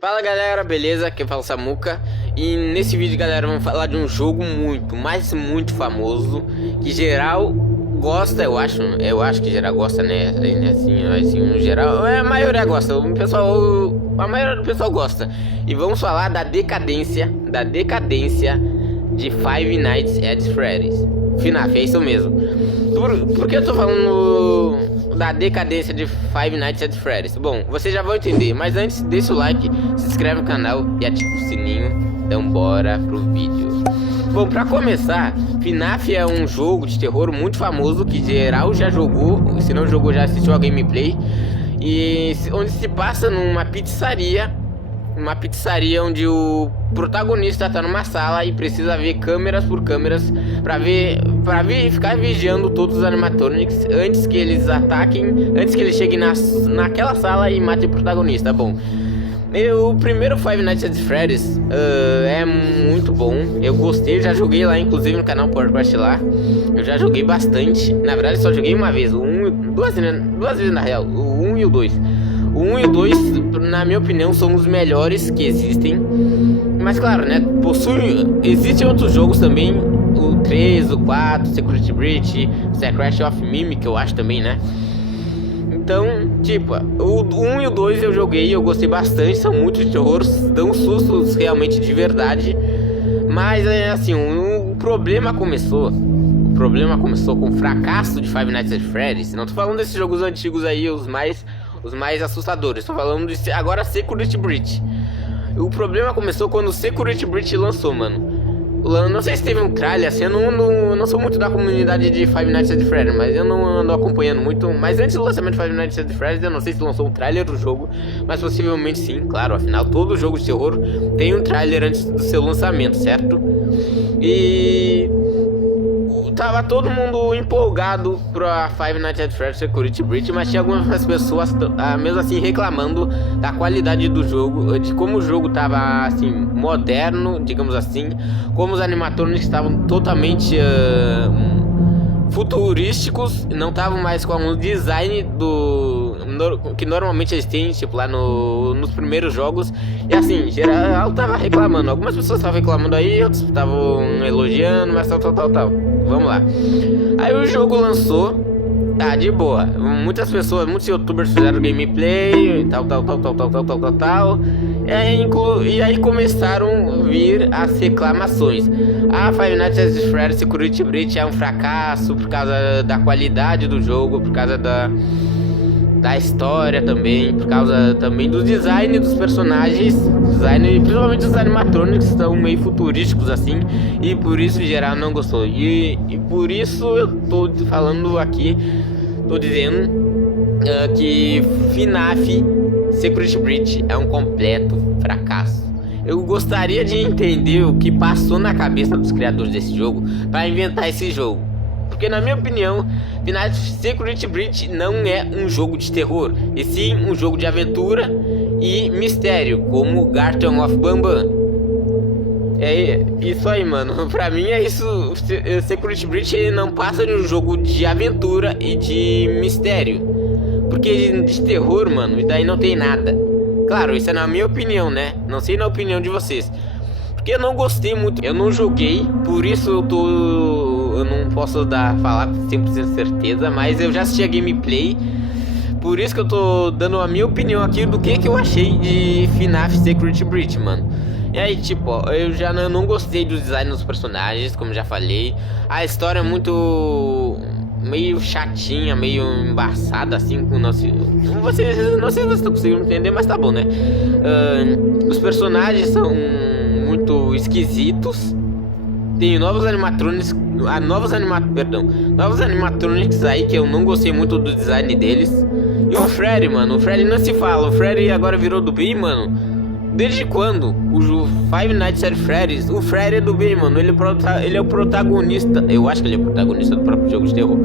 Fala galera, beleza? Aqui fala o Samuca. E nesse vídeo, galera, vamos falar de um jogo muito famoso, que geral gosta, eu acho que geral gosta, né? Assim, no geral, a maioria gosta, a maioria do pessoal gosta. E vamos falar da decadência de Five Nights at Freddy's. FNAF, é isso mesmo. Por que eu tô falando da decadência de Five Nights at Freddy's? Bom, vocês já vão entender, mas antes deixa o like, se inscreve no canal e ativa o sininho. Então bora pro vídeo. Bom, pra começar, FNAF é um jogo de terror muito famoso que geral já jogou, se não jogou já assistiu a gameplay, e onde se passa numa pizzaria, onde o protagonista tá numa sala e precisa ver câmeras por câmeras para ficar vigiando todos os animatronics antes que eles ataquem, antes que eles cheguem naquela sala e matem o protagonista. Bom, o primeiro Five Nights at Freddy's é muito bom. Eu gostei, já joguei lá, inclusive no canal Podcast lá. Eu já joguei bastante. Na verdade, só joguei uma vez, duas vezes na real, o 1 e o 2. O 1 e o 2, na minha opinião, são os melhores que existem. Mas claro, né, existem outros jogos também, o 3, o 4, Security Breach, Secret of Mimic, eu acho também, né? Então, tipo, o 1 e o 2 eu joguei, eu gostei bastante, são muito de terror, dão sustos realmente de verdade. Mas, assim, o problema começou com o fracasso de Five Nights at Freddy's. Não tô falando desses jogos antigos aí, os mais assustadores, tô falando de agora Security Breach. O problema começou quando o Security Breach lançou, mano. Não sei se teve um trailer, assim, eu não sou muito da comunidade de Five Nights at Freddy's, mas eu não ando acompanhando muito. Mas antes do lançamento de Five Nights at Freddy's, eu não sei se lançou um trailer do jogo, mas possivelmente sim, claro, afinal todo jogo de terror tem um trailer antes do seu lançamento, certo? E tava todo mundo empolgado pra Five Nights at Freddy's Security Breach, mas tinha algumas pessoas mesmo assim reclamando da qualidade do jogo, de como o jogo tava assim moderno, digamos assim, como os animatrônicos estavam totalmente futurísticos, não estavam mais com o design que normalmente eles têm, tipo lá nos primeiros jogos. E assim, geral tava reclamando, algumas pessoas estavam reclamando aí, outros estavam elogiando, mas tal. Vamos lá. Aí o jogo lançou, tá de boa. Muitos youtubers fizeram gameplay, tal. E aí começaram a vir as reclamações. Five Nights at Freddy's Security Breach é um fracasso por causa da qualidade do jogo, por causa da história também, por causa também do design dos personagens, principalmente dos animatrônicos, que estão meio futurísticos assim, e por isso em geral não gostou. E por isso eu tô falando aqui, tô dizendo que FNAF Security Breach é um completo fracasso. Eu gostaria de entender o que passou na cabeça dos criadores desse jogo para inventar esse jogo. Porque na minha opinião, FNAF Security Breach não é um jogo de terror, e sim um jogo de aventura e mistério, como Garten of Banban. É isso aí, mano. Pra mim é isso. Security Breach ele não passa de um jogo de aventura e de mistério. Porque de terror, mano, e daí não tem nada. Claro, isso é na minha opinião, né? Não sei na opinião de vocês. Porque eu não gostei muito, eu não joguei, por isso eu não posso falar com 100% de certeza, mas eu já assisti a gameplay, por isso que eu tô dando a minha opinião aqui do que eu achei de FNAF Security Breach, mano. E aí, tipo, eu já não gostei do design dos personagens, como já falei. A história é meio chatinha, meio embaçada, assim, não sei se vocês estão conseguindo entender, mas tá bom, né? Os personagens são muito esquisitos. Tem novos animatronics aí que eu não gostei muito do design deles. E o Freddy, mano, o Freddy não se fala. O Freddy agora virou do bem, mano. Desde quando? O Five Nights at Freddy's, o Freddy é do bem, mano. Ele é o protagonista. Eu acho que ele é o protagonista do próprio jogo de terror.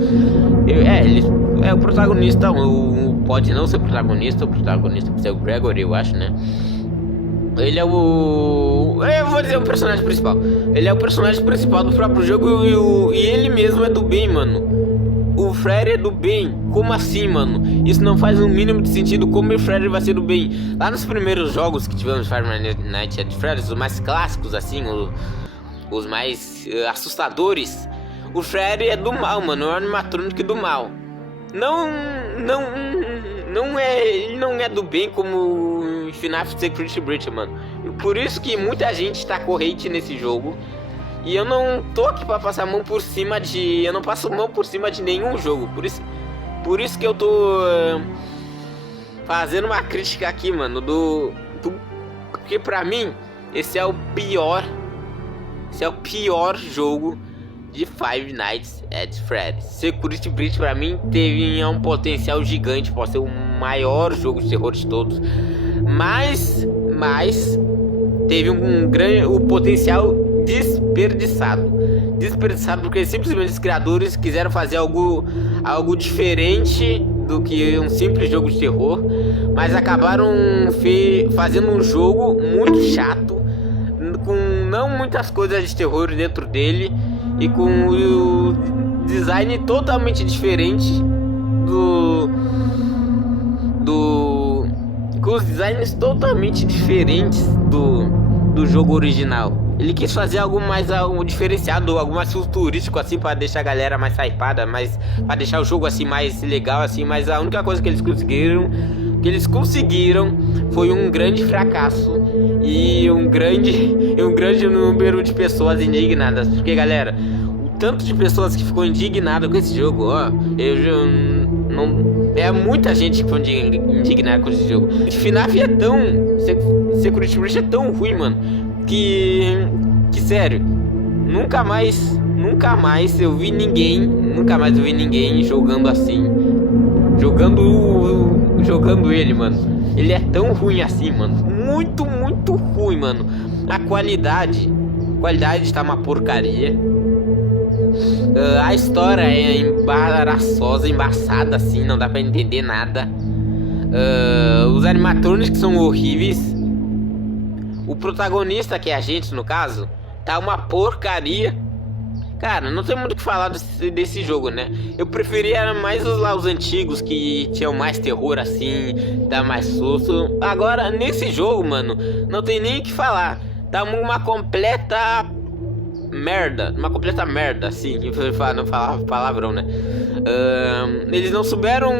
Ele é o protagonista. Pode não ser o protagonista pode ser o Gregory, eu acho, né? Ele é eu vou dizer o personagem principal. Ele é o personagem principal do próprio jogo e ele mesmo é do bem, mano. Freddy é do bem. Como assim, mano? Isso não faz o mínimo de sentido. Como o Freddy vai ser do bem? Lá nos primeiros jogos que tivemos Five Nights at Freddy's, os mais clássicos, assim, os mais assustadores, o Freddy é do mal, mano. É o animatrônico do mal. Ele não é do bem como FNAF Secret Breach, mano. Por isso que muita gente tá corrente nesse jogo. E eu não tô aqui pra passar a mão por cima de... Eu não passo mão por cima de nenhum jogo. Por isso que eu tô fazendo uma crítica aqui, mano, porque pra mim, esse é o pior jogo de Five Nights at Freddy's. Security Breach pra mim teve um potencial gigante, pode ser o maior jogo de terror de todos, mas teve o potencial desperdiçado porque simplesmente os criadores quiseram fazer algo diferente do que um simples jogo de terror, mas acabaram fazendo um jogo muito chato, com não muitas coisas de terror dentro dele e com o design totalmente diferente com os designs totalmente diferentes do jogo original. Ele quis fazer algo diferenciado, algo mais futurístico, assim, para deixar a galera mais hypada, para deixar o jogo assim mais legal, assim. Mas a única coisa que eles conseguiram foi um grande fracasso e um grande número de pessoas indignadas. Porque, galera, o tanto de pessoas que ficou indignado com esse jogo, ó, é muita gente que foi indignada com esse jogo. FNAF é tão... Security Breach é tão ruim, mano, que sério, nunca mais eu vi ninguém jogando assim, jogando ele, mano. Ele é tão ruim assim, mano, muito ruim, mano. A qualidade tá uma porcaria. A história é embaraçosa, embaçada assim, não dá pra entender nada. Os animatrônicos são horríveis. O protagonista, que é a gente no caso, tá uma porcaria. Cara, não tem muito o que falar desse jogo, né? Eu preferia mais os antigos, que tinham mais terror assim, dá mais susto. Agora, nesse jogo, mano, não tem nem o que falar. Tá uma completa merda. Uma completa merda, assim, não falar palavrão, né? Eles não souberam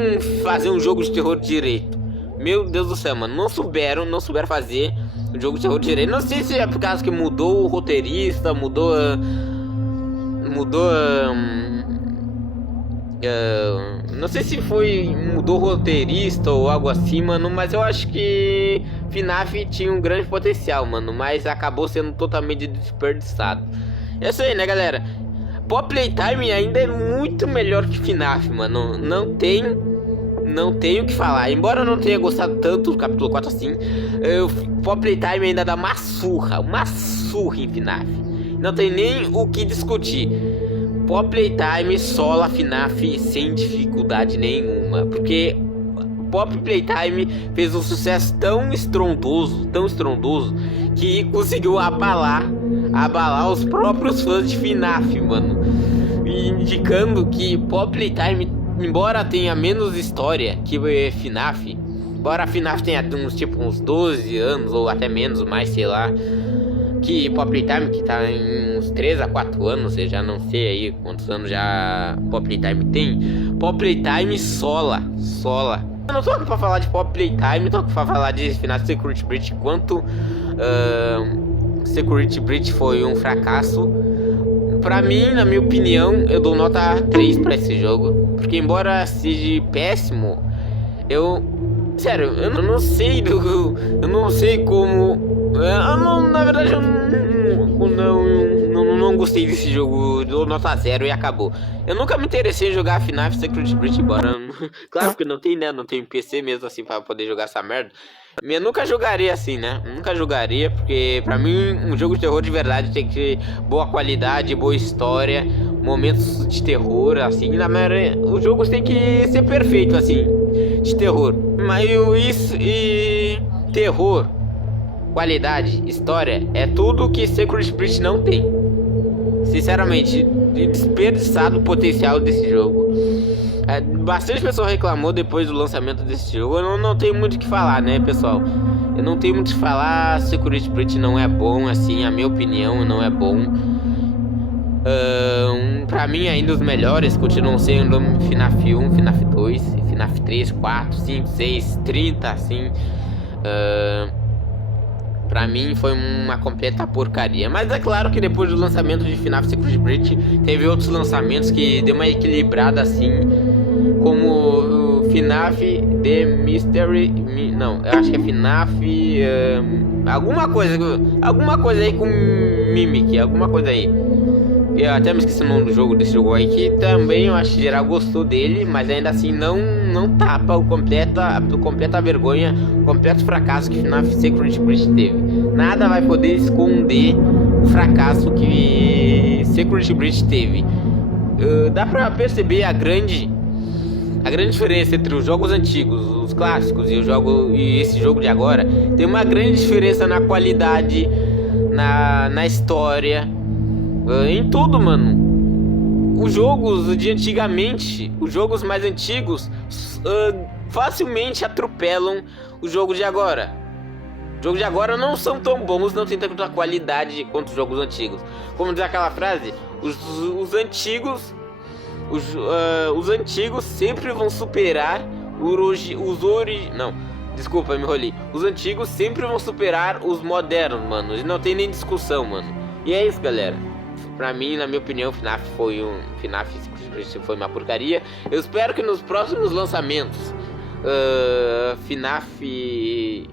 fazer um jogo de terror direito. Meu Deus do céu, mano, não souberam fazer o jogo de terror direito. Não sei se é por causa que mudou o roteirista, mudou não sei se mudou o roteirista ou algo assim, mano, mas eu acho que FNAF tinha um grande potencial, mano, mas acabou sendo totalmente desperdiçado. É isso aí, né, galera? Pop Playtime ainda é muito melhor que FNAF, mano. Não tenho o que falar. Embora eu não tenha gostado tanto do capítulo 4 assim, Pop Playtime ainda dá uma surra em FNAF. Não tem nem o que discutir. Pop Playtime sola FNAF sem dificuldade nenhuma, porque Pop Playtime fez um sucesso tão estrondoso, que conseguiu abalar os próprios fãs de FNAF, mano. Indicando que Pop Playtime, embora tenha menos história que FNAF, embora a FNAF tenha uns 12 anos ou até menos, mais, sei lá, que Pop Playtime, que tá em uns 3 a 4 anos, eu já não sei aí quantos anos já Pop Playtime tem. Pop Playtime sola. Eu não tô aqui pra falar de Pop Playtime, tô aqui pra falar de FNAF Security Breach, quanto Security Breach foi um fracasso. Pra mim, na minha opinião, eu dou nota 3 pra esse jogo, porque embora seja péssimo, sério, eu não sei como... na verdade, eu não gostei desse jogo, dou nota 0 e acabou. Eu nunca me interessei em jogar FNAF Secret Breach, embora... Claro que não tem, né? Não tem PC mesmo assim pra poder jogar essa merda. Eu nunca jogaria assim, né? Nunca jogaria, porque pra mim um jogo de terror de verdade tem que ter boa qualidade, boa história, momentos de terror, assim. Na maioria, os jogos tem que ser perfeito, assim, de terror. Mas isso e terror, qualidade, história, é tudo que Secret Breach não tem. Sinceramente, desperdiçado o potencial desse jogo. Bastante pessoal reclamou depois do lançamento desse jogo. Eu não tenho muito o que falar, né, pessoal? Eu não tenho muito o que falar. Security Breach não é bom, assim, a minha opinião não é bom. Pra mim, ainda os melhores continuam sendo FNAF 1, FNAF 2, FNAF 3, 4, 5, 6, 30, assim. Pra mim foi uma completa porcaria. Mas é claro que depois do lançamento de FNAF Secret Breach, teve outros lançamentos que deu uma equilibrada assim, como o FNAF The Mystery... Não, eu acho que é FNAF... alguma coisa aí com Mimic, alguma coisa aí. Eu até me esqueci o nome do jogo, desse jogo aí, que também eu acho que geral gostou dele, mas ainda assim não tapa a completa vergonha, o completo fracasso que FNAF Secret Breach teve. Nada vai poder esconder o fracasso que Secret Breach teve. Dá pra perceber a grande diferença entre os jogos antigos, os clássicos e esse jogo de agora. Tem uma grande diferença na qualidade, na história, em tudo, mano. Os jogos de antigamente, os jogos mais antigos, facilmente atropelam o jogo de agora. Os jogos de agora não são tão bons, não tem tanta qualidade quanto os jogos antigos. Como diz aquela frase, os antigos sempre vão superar desculpa, me enrolei. Os antigos sempre vão superar os modernos, mano. Não tem nem discussão, mano. E é isso, galera. Pra mim, na minha opinião, FNAF foi uma porcaria. Eu espero que nos próximos lançamentos FNAF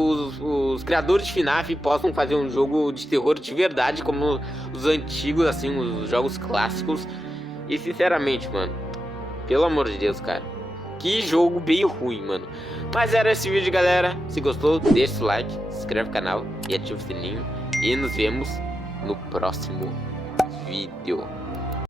os criadores de FNAF possam fazer um jogo de terror de verdade, como os antigos, assim, os jogos clássicos. E sinceramente, mano, pelo amor de Deus, cara, que jogo bem ruim, mano. Mas era esse vídeo, galera. Se gostou, deixa o like, se inscreve no canal e ativa o sininho. E nos vemos no próximo vídeo.